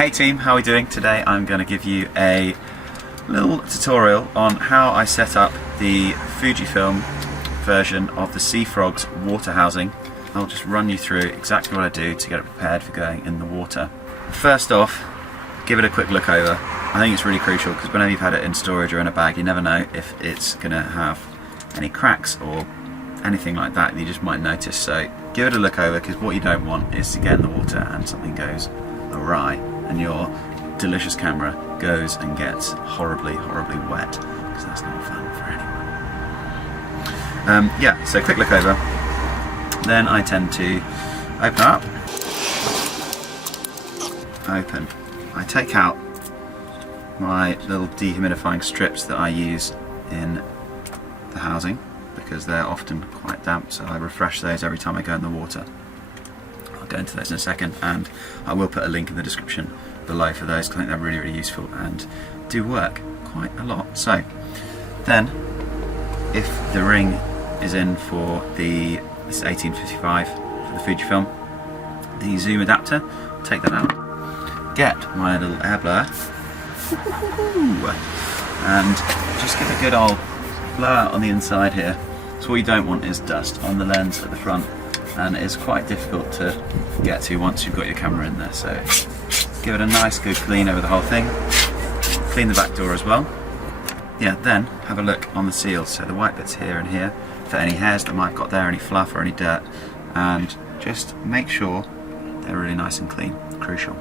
Hey team, how are we doing? Today I'm going to give you a little tutorial on how I set up the Fujifilm version of the Seafrogs water housing. I'll just run you through exactly what I do to get it prepared for going in the water. First off, give it a quick look over. I think it's really crucial because whenever you've had it in storage or in a bag, you never know if it's going to have any cracks or anything like that you just might notice. So give it a look over, because what you don't want is to get in the water and something goes awry and your delicious camera goes and gets horribly wet, because that's not fun for anyone. Yeah, so quick look over. Then I tend to open up, open. I take out my little dehumidifying strips that I use in the housing, because they're often quite damp, so I refresh those every time I go in the water. I'll go into those in a second, and I will put a link in the description below for those, because I think they're really useful and do work quite a lot. So then, if the ring is in for the 1855 for the Fujifilm, the zoom adapter, take that out, get my little air blur, and just give a good old blow out on the inside here. So what you don't want is dust on the lens at the front, and it's quite difficult to get to once you've got your camera in there. So give it a nice good clean over the whole thing. Clean the back door as well. Yeah, then have a look on the seals, so the white bits here and here, for any hairs that might have got there, any fluff or any dirt, and just make sure they're really nice and clean, crucial.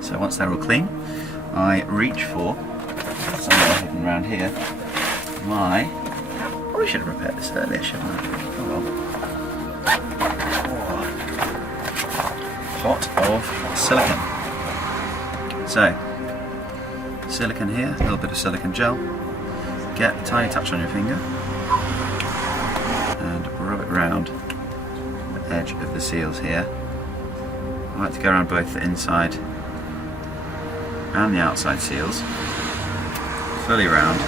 So once they're all clean, I reach for, somewhere hidden around here, my, probably should have prepared this earlier, shouldn't I? Oh well. Pot of silicone. So, silicone here, a little bit of silicone gel. Get a tiny touch on your finger and rub it around the edge of the seals here. I like to go around both the inside and the outside seals, fully around.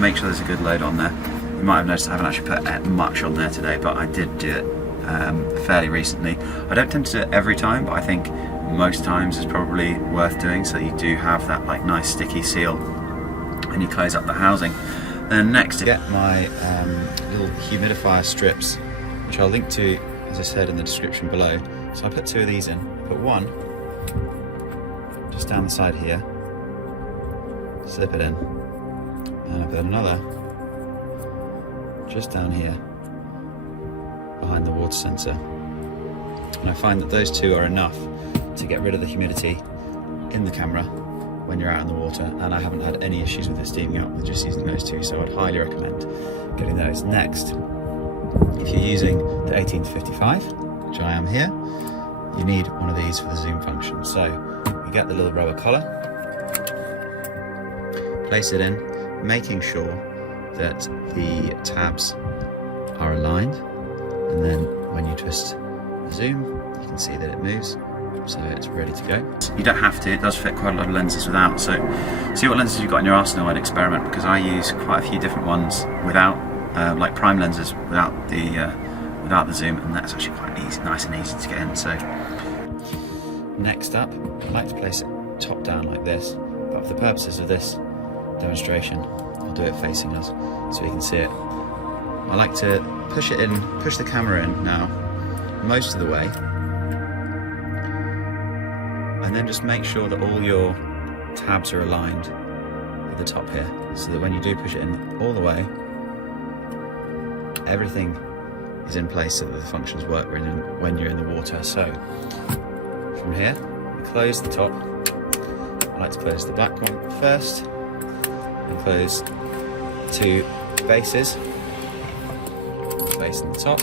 Make sure there's a good load on there. You might have noticed I haven't actually put much on there today, but I did do it fairly recently. I don't tend to do it every time, but I think most times is probably worth doing, so you do have that like nice sticky seal and you close up the housing. Then next, get my little humidifier strips, which I'll link to, as I said, in the description below. So I put two of these in. Put one just down the side here, slip it in, and I put another just down here behind the water sensor. And I find that those two are enough to get rid of the humidity in the camera when you're out in the water, and I haven't had any issues with it steaming up with just using those two, so I'd highly recommend getting those. Next, if you're using the 18-55, which I am here, you need one of these for the zoom function. So you get the little rubber collar, place it in, making sure that the tabs are aligned, and then when you twist the zoom, you can see that it moves, so it's ready to go. You don't have to, it does fit quite a lot of lenses without, so see what lenses you've got in your arsenal and experiment, because I use quite a few different ones without, like prime lenses without the zoom, and that's actually quite easy, nice and easy to get in. So next up, I like to place it top down like this, but for the purposes of this demonstration, I'll do it facing us so you can see it. I like to push it in, push the camera in now, most of the way, and then just make sure that all your tabs are aligned at the top here, so that when you do push it in all the way, everything is in place so that the functions work when you're in the water. So from here, we close the top. I like to close the black one first, and close two bases, base in the top,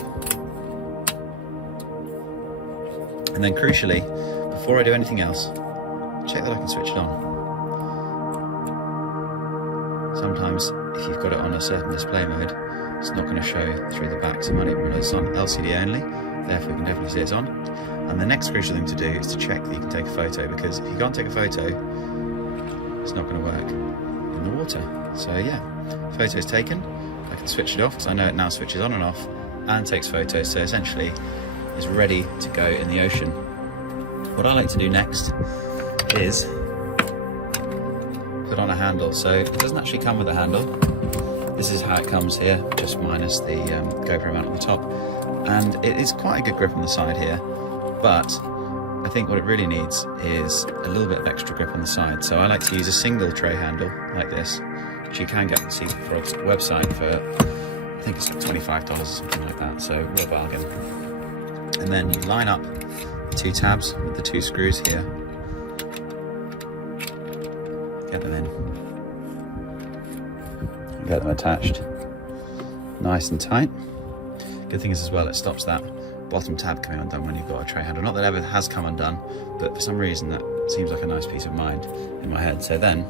and then crucially, before I do anything else, check that I can switch it on. Sometimes if you've got it on a certain display mode, it's not going to show through the back, so you might even realize it's on LCD only, therefore you can definitely see it's on. And the next crucial thing to do is to check that you can take a photo, because if you can't take a photo, it's not going to work in the water. So yeah, photo is taken, I can switch it off because I know it now switches on and off and takes photos, so essentially it's ready to go in the ocean. What I like to do next is put on a handle. So it doesn't actually come with a handle. This is how it comes here, just minus the GoPro mount on the top. And it is quite a good grip on the side here, but I think what it really needs is a little bit of extra grip on the side. So I like to use a single tray handle like this, which you can get on the Seafrogs website for, I think it's like $25 or something like that, so real bargain. And then you line up the two tabs with the two screws here. Get them in. Get them attached nice and tight. Good thing is as well, it stops that bottom tab coming undone when you've got a tray handle. Not that it ever has come undone, but for some reason that seems like a nice peace of mind in my head. So then,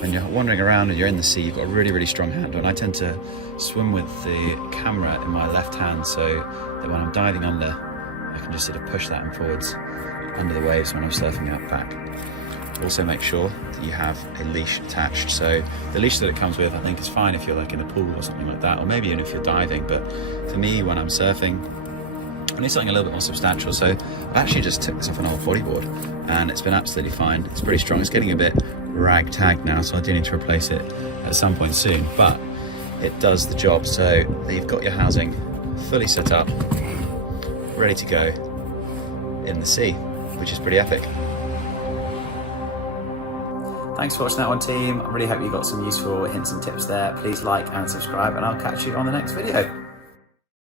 when you're wandering around and you're in the sea, you've got a really, really strong handle. And I tend to swim with the camera in my left hand so that when I'm diving under, I can just sort of push that and forwards under the waves when I'm surfing out back. Also make sure that you have a leash attached. So the leash that it comes with, I think, is fine if you're like in a pool or something like that, or maybe even if you're diving. But for me, when I'm surfing, I need something a little bit more substantial. So I've actually just took this off an old bodyboard and it's been absolutely fine. It's pretty strong. It's getting a bit ragtag now, so I do need to replace it at some point soon, but it does the job. So you've got your housing fully set up, ready to go in the sea, which is pretty epic. Thanks for watching that one, team. I really hope you got some useful hints and tips there. Please like and subscribe, and I'll catch you on the next video.